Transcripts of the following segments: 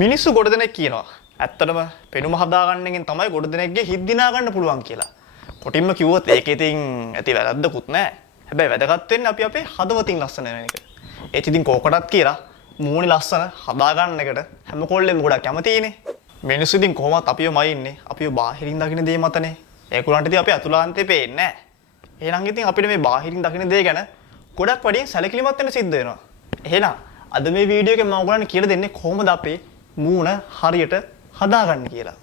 මිනිස්සු ගොඩ දෙනෙක් කියනවා ඇත්තටම පෙනුම හදාගන්න එකෙන් තමයි ගොඩ දෙනෙක්ගේ හිත දිනා ගන්න පුළුවන් කියලා. කොටින්ම කිව්වොත් ඒකේ තින් ඇති වැරද්දකුත් නැහැ. හැබැයි වැදගත් වෙන්නේ අපි අපේ හදවතින් ලස්සන වෙන එක. ඒත් ඉතින් කෝකටත් කියලා මූණේ ලස්සන හදාගන්න එකට හැම කොල්ලෙම ගොඩක් කැමතියිනේ. මිනිස්සු ඉතින් කොහොමත් අපිව මයින්නේ අපිව බාහිරින් දකින්න දේ මතනේ. ඒගොල්ලන්ට ඉතින් අපි අතුලාන්තේ පේන්නේ නැහැ. එහෙනම් ඉතින් අපිට මේ බාහිරින් දකින්න දේ ගැන ගොඩක් වැඩියෙන් සැලකිලිමත් වෙන්න සිද්ධ වෙනවා. එහෙනම් අද මේ වීඩියෝ එකේ මම ඔයගොල්ලන්ට කියලා දෙන්නේ කොහොමද අපේ මූණ හරියට හදාගන්න කියලා.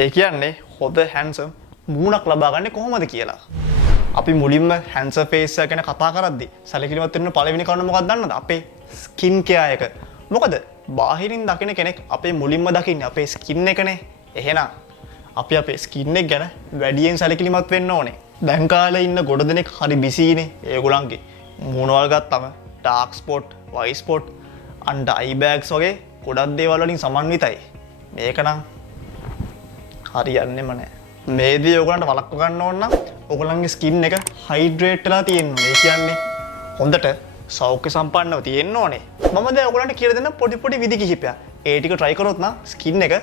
ඒ කියන්නේ හොඳ හැන්සම් මූණක් ලබාගන්නේ කොහොමද කියලා. අපි මුලින්ම හැන්සම් ෆේස් එක ගැන කතා කරද්දී සැලකිලිමත් වෙන්න පළවෙනි කරුණ මොකක්ද දන්නවද? අපේ ස්කින් කෙයාර් එක. මොකද බාහිරින් දකින කෙනෙක් අපේ මුලින්ම දකින්නේ අපේ ස්කින් එකනේ. එහෙනම් අපි අපේ ස්කින් එක ගැන වැඩියෙන් සැලකිලිමත් වෙන්න ඕනේ. දැන් කාලේ ඉන්න ගොඩ දෙනෙක් හරි බිසීනේ. ඒගොල්ලන්ගේ මූණ වල ගත්තම dark spot, white spot, under eye bags වගේ ගොඩක් දේවල් වලින් සමන්විතයි. මේක නම් හරියන්නේම නැහැ. මේ දේ ඔයගලන්ට වළක්ව ගන්න ඕන නම් ඔයගලන්ගේ ස්කින් එක හයිඩ්‍රේට් වෙලා තියෙන්න ඕනේ. ඒ කියන්නේ හොඳට සෞඛ්‍ය සම්පන්නව තියෙන්න ඕනේ. මම දැන් ඔයගලන්ට කියලා දෙන්න පොඩි විදි කිහිපයක්. ඒ ටික try කරොත් නම් ස්කින් එක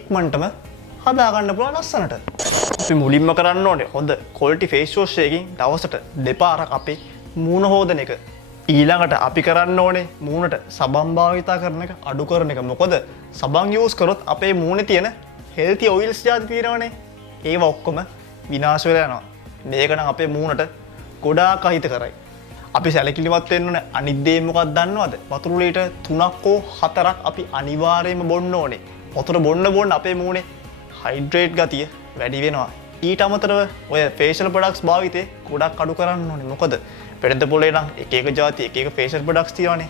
ඉක්මනටම හදා ගන්න පුළුවන් ලස්සනට. අපි මුලින්ම කරන්න ඕනේ හොඳ quality face wash එකකින් දවසට දෙපාරක් අපේ මූණ හොදන එක. ඊළඟට අපි කරන්න ඕනේ මූණට සබන් භාවිතා කරන එක අඩු කරන එක. මොකද සබන් යූස් කරොත් අපේ මූණේ තියෙන හෙල්ති ඔයිල්ස් ಜಾති තියෙනවනේ. ඒව ඔක්කොම විනාශ වෙලා යනවා. මේක නම් අපේ මූණට ගොඩාක් අහිත කරයි. අපි සැලකිලිමත් වෙන්න ඕනේ. අනිත් දේ මොකක්ද දන්නවද? වතුර ලීටර් 3ක් හෝ 4ක් අපි අනිවාර්යයෙන්ම බොන්න ඕනේ. වතුර බොන්න අපේ මූණේ හයිඩ්‍රේට් ගතිය වැඩි වෙනවා. ඊට අමතරව ඔය ෆේෂල් ප්‍රොඩක්ට්ස් භාවිතේ ගොඩක් අඩු කරන්න ඕනේ. මොකද පෙරද පොලේ නම් එක જાති එක ෆේෂල් ප්‍රොඩක්ට්ස් තියෙනවානේ.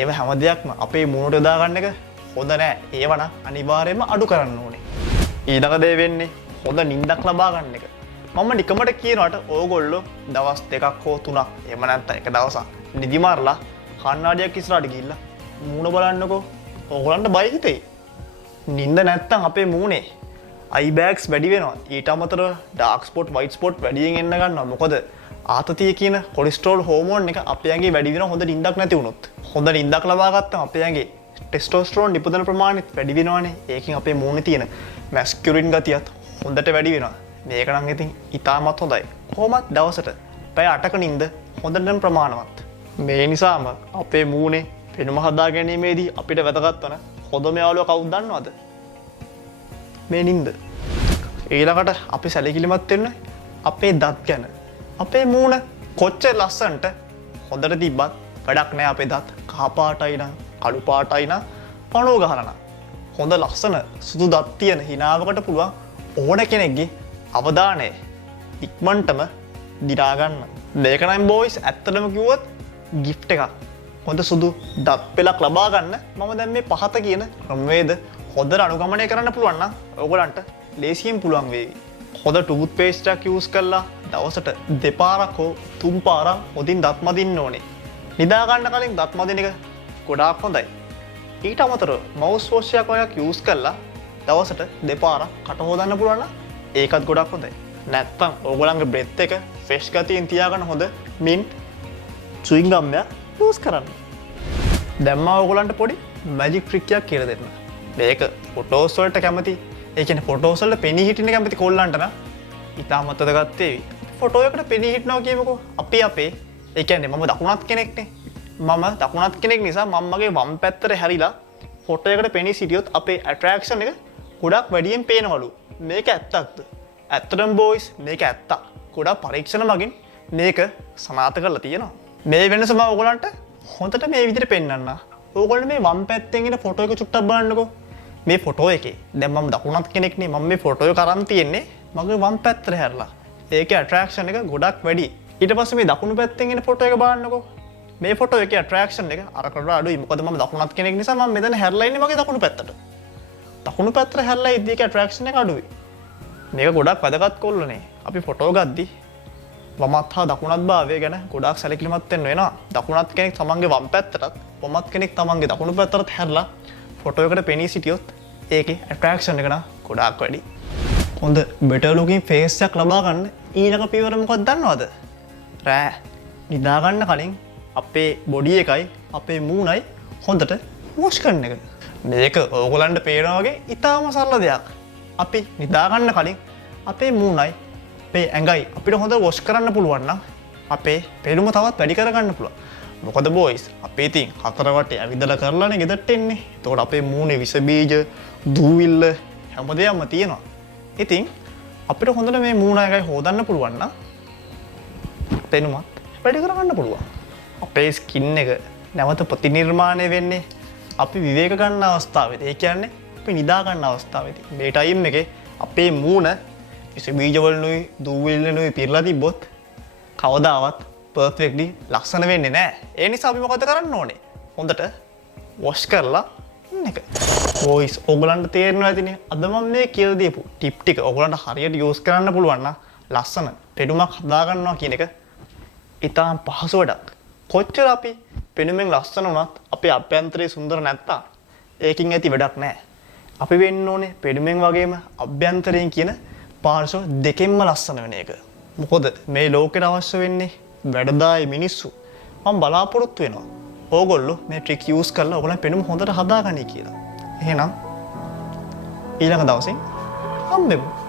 ඒව හැම දෙයක්ම අපේ මූණට යොදා ගන්න එක හොඳ නෑ. ඒව නම් අනිවාර්යයෙන්ම අඩු කරන්න ඕනේ. ඊළඟ දේ වෙන්නේ හොඳ නිින්දක් ලබා ගන්න එක. මම නිකමට කියනවාට ඕගොල්ලෝ දවස් 2ක් හෝ 3ක් එහෙම නැත්නම් එක දවසක් නිදි මාරලා කණ්ණාඩියක් ඉස්සරහට ගිහිල්ලා මූණ බලන්නකෝ. ඕගොල්ලන්ට බය හිතෙයි. නිින්ද නැත්නම් අපේ මූණේ අයි බෑග්ස් වැඩි වෙනවා. ඊට අමතරව ඩාර්ක් ස්පොට්, වයිට් ස්පොට් වැඩියෙන් එන්න ගන්නවා. මොකද ආතතිය කියන කොලෙස්ටරෝල් හෝමෝන් එක අපේ ඇඟේ වැඩි වෙනවා හොඳ නිින්දක් නැති වුණොත්. හොඳ නිින්දක් ලබා ගත්තම අපේ ඇඟේ ටෙස්ටෝස්ටරෝන් නිපදවන ප්‍රමාණයත් වැඩි වෙනවානේ. ඒකෙන් අපේ මූණේ තියෙන මැස්කියුලින් ගතියත් හොඳට වැඩි වෙනවා. මේක නම් ඉතින් ඉතාමත් හොඳයි. කොහොමත් දවසට පැය 8ක නිින්ද හොඳටම ප්‍රමාණවත්. මේ නිසාම අපේ මූණේ පෙනුම හදා ගැනීමේදී අපිට වැදගත් වන හොඳම යාළුවා කවුද දන්නවද? මේ නිින්ද. ඊළඟට අපි සැලකිලිමත් වෙන්න අපේ දත් ගැන. අපේ මූණ කොච්චර ලස්සනට හොඳට තිබ්බත් වැඩක් නෑ. අපේ දත් කහ පාටයි නම් කළු පාටයි නම් පණුව ගහලා නම් හොඳ ලස්සන සුදු දත් තියෙන හිනාවකට පුළුවන් ඕන කෙනෙක්ගේ අවධානය ඉක්මනටම දිනා ගන්න. මේක නම් බොයිස් ඇත්තටම කිව්වොත් gift එකක්. හොඳ සුදු දත් පෙලක් ලබා ගන්න මම දැන් මේ පහත කියන ක්‍රමවේද හොඳට අනුගමනය කරන්න පුළුවන් නම් ඔයගොල්ලන්ට ලේසියෙන් පුළුවන් වේවි. හොඳ ටූත් පේස්ට් එකක් යූස් කරලා දවසට දෙපාරක් හෝ තුන් පාරක් හොඳින් දත් මදින්න ඕනේ. නිදා ගන්න කලින් දත් මදින එක ගොඩාක් හොඳයි. ඊට අමතරව මවුස් වොෂ් එකක් වගේ යූස් කරලා දවසට දෙපාරක් කට හොදන්න පුළුවන් නම් ඒකත් ගොඩක් හොඳයි. නැත්තම් ඔයගොල්ලන්ගේ බ්‍රෙත් එක ෆ්‍රෙෂ් ගතියෙන් තියාගන්න හොඳ මින්ට් චුයින් ගම් එකක් යූස් කරන්න. දැන් මම ඔයගොල්ලන්ට පොඩි මැජික් ට්‍රික් එකක් කියලා දෙන්න. මේක ෆොටෝස් වලට කැමති. ඒ කියන්නේ ෆොටෝස් වල පෙනී හිටින්න කැමති කොල්ලන්ට නම් ඉතාමත් වැදගත් වේවි. ෆොටෝ එකට පෙනී හිටනවා කියමුකෝ. අපි අපේ ඒ කියන්නේ මම දකුණත් කෙනෙක්නේ. මම දකුණත් කෙනෙක් නිසා මම මගේ වම් පැත්තට හැරිලා ෆොටෝ එකට පෙනී සිටියොත් අපේ ඇට්‍රැක්ෂන් එක ගොඩක් වැඩියෙන් පේනවලු. මේක ඇත්තක්ද? ඇත්තටම බොයිස් මේක ඇත්තක්. ගොඩක් පරීක්ෂණ මගින් මේක සනාථ කරලා තියෙනවා. මේ වෙනස මම ඔයගලන්ට හොඳට මේ විදිහට පෙන්නන්න. ඕගොල්ලෝ මේ වම් පැත්තෙන් ඉන ෆොටෝ එක චුට්ටක් බලන්නකෝ. මේ ෆොටෝ එකේ දැන් මම දකුණත් කෙනෙක්නේ. මම මේ ෆොටෝ එක අරන් තියන්නේ මගේ වම් පැත්තට හැරලා. ඒකේ ඇට්‍රැක්ෂන් එක ගොඩක් වැඩි. ඊට පස්සේ මේ දකුණු පැත්තෙන් ඉන ෆොටෝ එක බලන්නකෝ. මේ ෆොටෝ එකේ ඇට්‍රැක්ෂන් එක අරකට අඩුයි. මොකද මම දකුණත් කෙනෙක් නිසා මම මෙතන හැරලා ඉන්නේ මගේ දකුණු පැත්තට. දකුණු පැත්තට හැරලා ඉද්දී ඒකේ ඇට්‍රැක්ෂන් එක අඩුයි. මේක ගොඩක් වැදගත් කොල්ලනේ. අපි ෆොටෝ ගද්දී වමත් හා දකුණත් භාවය ගැන ගොඩාක් සැලකිලිමත් වෙන්න වෙනවා. දකුණත් කෙනෙක් තමන්ගේ වම් පැත්තටත් වමත් කෙනෙක් තමන්ගේ දකුණු පැත්තටත් හැරලා ෆොටෝ එකට පෙනී සිටියොත් ඒකේ ඇට්‍රැක්ෂන් එක නම් ගොඩාක් වැඩි. හොඳ බෙටර් ලුකින් ෆේස් එකක් ලබා ගන්න ඊළඟ පියවර මොකක්ද දන්නවද? රෑ නිදා ගන්න කලින් අපේ බොඩි එකයි අපේ මූණයි හොඳට වොෂ් කරන එක. මේක ඕගොල්ලන්ට පේනවා වගේ ඉතාම සරල දෙයක්. අපි නිදා ගන්න කලින් අපේ මූණයි අපේ ඇඟයි අපිට හොඳ වොෂ් කරන්න පුළුවන් නම් අපේ පෙනුම තවත් වැඩි කරගන්න පුළුවන්. මොකද බොයිස් අපි ඉතින් හතර වටේ ඇවිදලා කරලානේ ගෙදරට එන්නේ. එතකොට අපේ මූණේ විස බීජ, දූවිල්ල හැමදේම තියෙනවා. ඉතින් අපිට හොඳට මේ මූණ එකයි හොදන්න පුළුවන් නම් පෙනුමත් වැඩි කරගන්න පුළුවන්. අපේ ස්කින් එක නැවත ප්‍රතිනිර්මාණය වෙන්නේ අපි විවේක ගන්න අවස්ථාවේදී. ඒ කියන්නේ අපි නිදා ගන්න අවස්ථාවේදී. මේ ටයිම් එකේ අපේ මූණ විස බීජ වලිනුයි දූවිල්ලනුයි පිරලා තිබ්බොත් කවදාවත් පර්ෆෙක්ට්ලි ලස්සන වෙන්නේ නැහැ. ඒ නිසා අපි මොකද කරන්න ඕනේ? හොඳට වොෂ් කරලා ඉන්න එක. බොයිස් ඔයගලන්ට තේරෙනවා ඇතිනේ. අද මම මේ කියලා දීපු ටිප් ටික ඔයගලන්ට හරියට යූස් කරන්න පුළුවන් නම් ලස්සන පෙනුමක් හදා ගන්නවා කියන එක ඉතාම පහසු වැඩක්. කොච්චර අපි පෙනුමෙන් ලස්සන වුණත් අපේ අභ්‍යන්තරයේ සුන්දර නැත්තම් ඒකින් ඇති වැඩක් නැහැ. අපි වෙන්න ඕනේ පෙනුමෙන් වගේම අභ්‍යන්තරයෙන් කියන පාර්ශ්ව දෙකෙන්ම ලස්සන වෙන එක. මොකද මේ ලෝකෙට අවශ්‍ය වෙන්නේ වැඩදායි මිනිස්සු. මම බලාපොරොත්තු වෙනවා ඕගොල්ලෝ මේ ට්‍රික් යූස් කරලා ඔයගොල්ලන් පෙනුම හොඳට හදාගන්නයි කියලා. එහෙනම් ඊළඟ දවසේ හම්බෙමු.